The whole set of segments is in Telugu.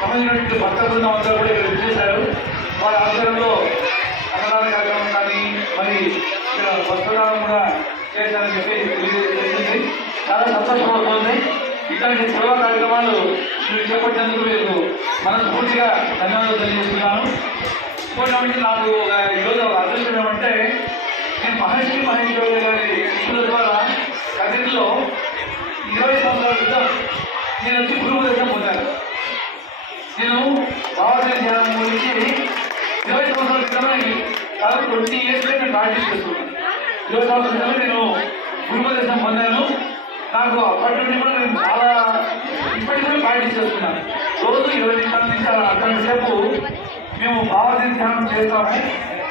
సంబంధించినటువంటి భక్త బృందం అందరూ కూడా ఇక్కడ వచ్చేశారు. వారి ఆధ్వర్యంలో అన్నదాన కార్యక్రమం కానీ మరి ఇక్కడ వస్త్రదానం కూడా చేశారని చెప్పి తెలిసింది. చాలా సంతోషపడుతుంది. ఇట్లాంటి సేవా కార్యక్రమాలు మీరు చేపట్టినందుకు మీకు మనస్ఫూర్తిగా ధన్యవాదాలు తెలియజేస్తున్నాను. ఇంకోటి నాకు ఈరోజు అదృష్టం ఏమంటే నేను మహర్షి మహేశ్వర గారి శిష్యుల ద్వారా కదిరిలో 20 సంవత్సరాల క్రితం నేను వచ్చి గురువు దర్శనం పొందాను. నేను భావన ధ్యానం గురించి 20 సంవత్సరాల క్రితమే కాబట్టి 20 years నేను ప్రాక్టీస్ చేస్తున్నాను. 20 సంవత్సరాల క్రితమే నేను గురువు దర్శనం పొందాను. నాకు అప్పటి నుండి కూడా నేను చాలా ఇప్పటికి కూడా ప్రాక్టీస్ చేస్తున్నాను. రోజు 20 నిమిషాల నుంచి అర్ధ సేపు మేము భావన ధ్యానం చేస్తాము.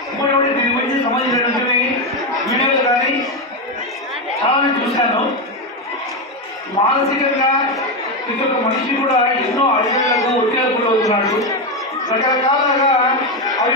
ఇంకోటి దీని గురించి సంబంధించినటువంటి వీడియోలు కానీ చాలా చూశాను. మానసికంగా ఇంకొక మనిషి కూడా ఎన్నో అడుగులకు ఒత్తిళ్లకు గురవుతున్నాడు. రకరకాలుగా అవి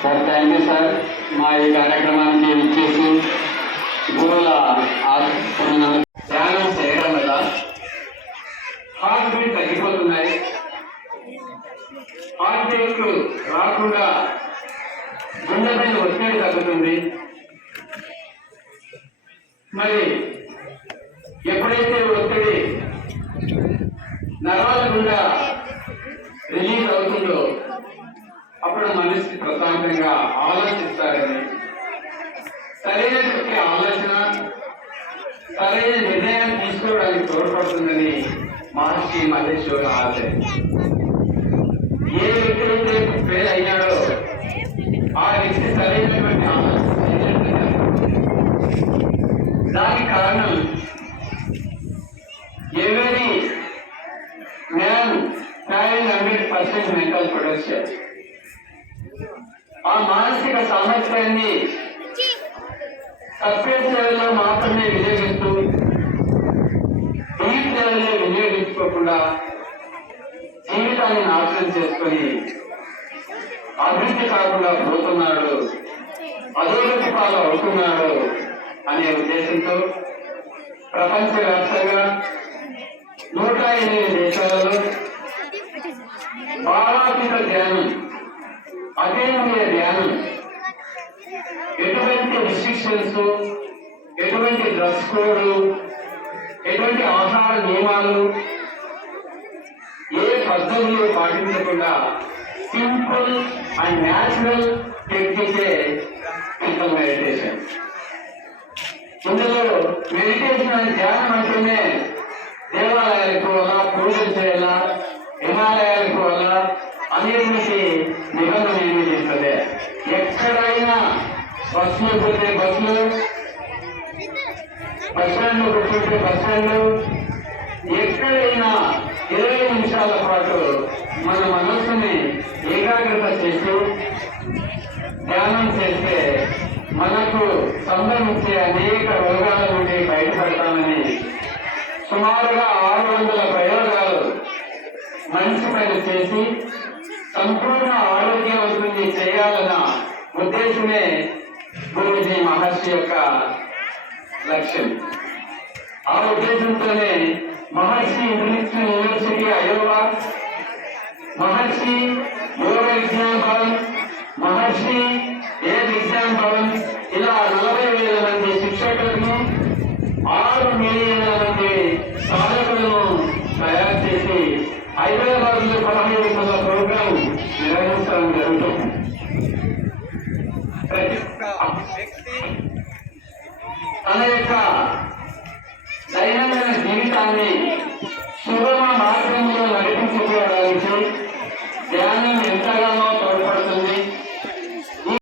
సార్ థ్యాంక్ యూ సార్. మా ఈ కార్యక్రమానికి ఇచ్చేసి గురువుల ధ్యానం చేయడం వల్ల హార్ట్ బీట్ తగ్గిపోతున్నాయి. హార్ట్ బీట్ రాకుండా గుండెపైన ఒత్తిడి తగ్గుతుంది. మరి ఎప్పుడైతే ఒత్తిడి నరాల గుండా రిలీజ్ అవుతుందో అప్పుడు మనిషి ప్రశాంతంగా ఆలోచిస్తారని, సరైనటువంటి ఆలోచన సరైన నిర్ణయం తీసుకోవడానికి తోడ్పడుతుందని మహర్షి మహేశ్వర ఆశయం. ఏ వ్యక్తి అయితే ఫెయిల్ అయ్యాడో ఆ వ్యక్తి సరైనటువంటి ఆలోచన దానికి కారణం every man having 100% mental potential. ఆ మానసిక సామర్థ్యాన్ని సర్ఫేస్ లెవెల్లో మాత్రమే వినియోగిస్తూ డీప్ లెవెల్లో వినియోగించుకోకుండా జీవితాన్ని నాశనం చేసుకొని అభివృద్ధి కాకుండా పోతున్నాడు, అధోగతి పాలు అవుతున్నాడు అనే ఉద్దేశంతో ప్రపంచవ్యాప్తంగా 108 దేశాలలో భావాతీత ధ్యానం, అతీంద్రియ ధ్యానం, ఎటువంటి రిస్ట్రిక్షన్స్, ఎటువంటి డ్రెస్ కోడ్, ఎటువంటి ఆహార నియమాలు, ఏ పద్ధతులు పాటించకుండా సింపుల్ అండ్ న్యాచురల్ టెక్నికే సింపుల్ మెడిటేషన్. ఇందులో మెడిటేషన్ అనే ధ్యానం అంటేనే దేవాలయాలకు పోవాలా, పూజలు చేయాలా, హిమాలయాలకు పోవాలా అనేటువంటి నిబంధన ఏమీ చేస్తుంది. ఎక్కడైనా బస్సులో పోతే బస్సులు, బస్ స్టాండ్లో కూర్చుంటే బస్ స్టాండ్లు, ఎక్కడైనా 20 నిమిషాల పాటు మన మనస్సుని ఏకాగ్రత చేసి ధ్యానం చేస్తే మనకు సంభవించే అనేక రోగాల నుండి బయటపడతామని సుమారుగా 600 ప్రయోగాలు మనిషి పైన చేసి సంపూర్ణ ఆరోగ్యవంతుని చేయాలన్న ఉద్దేశమే గురూజీ మహర్షి యొక్క లక్ష్యం. ఆ ఉద్దేశంతోనే మహర్షి ఇంటర్నేషనల్ యూనివర్సిటీ అయోవా, మహర్షి యోగ విజ్ఞాన భవన్, మహర్షి ఏజ్ విజ్ఞాన భవన్ ఇలా 40,000 మంది శిక్షకులను 6 మిలియన్ల మంది సాధకులను తయారు చేసి హైదరాబాద్ లో 15 రోజుల ప్రోగ్రాం నిర్వహించడం జరుగుతుంది. ప్రతి ఒక్క వ్యక్తి తన యొక్క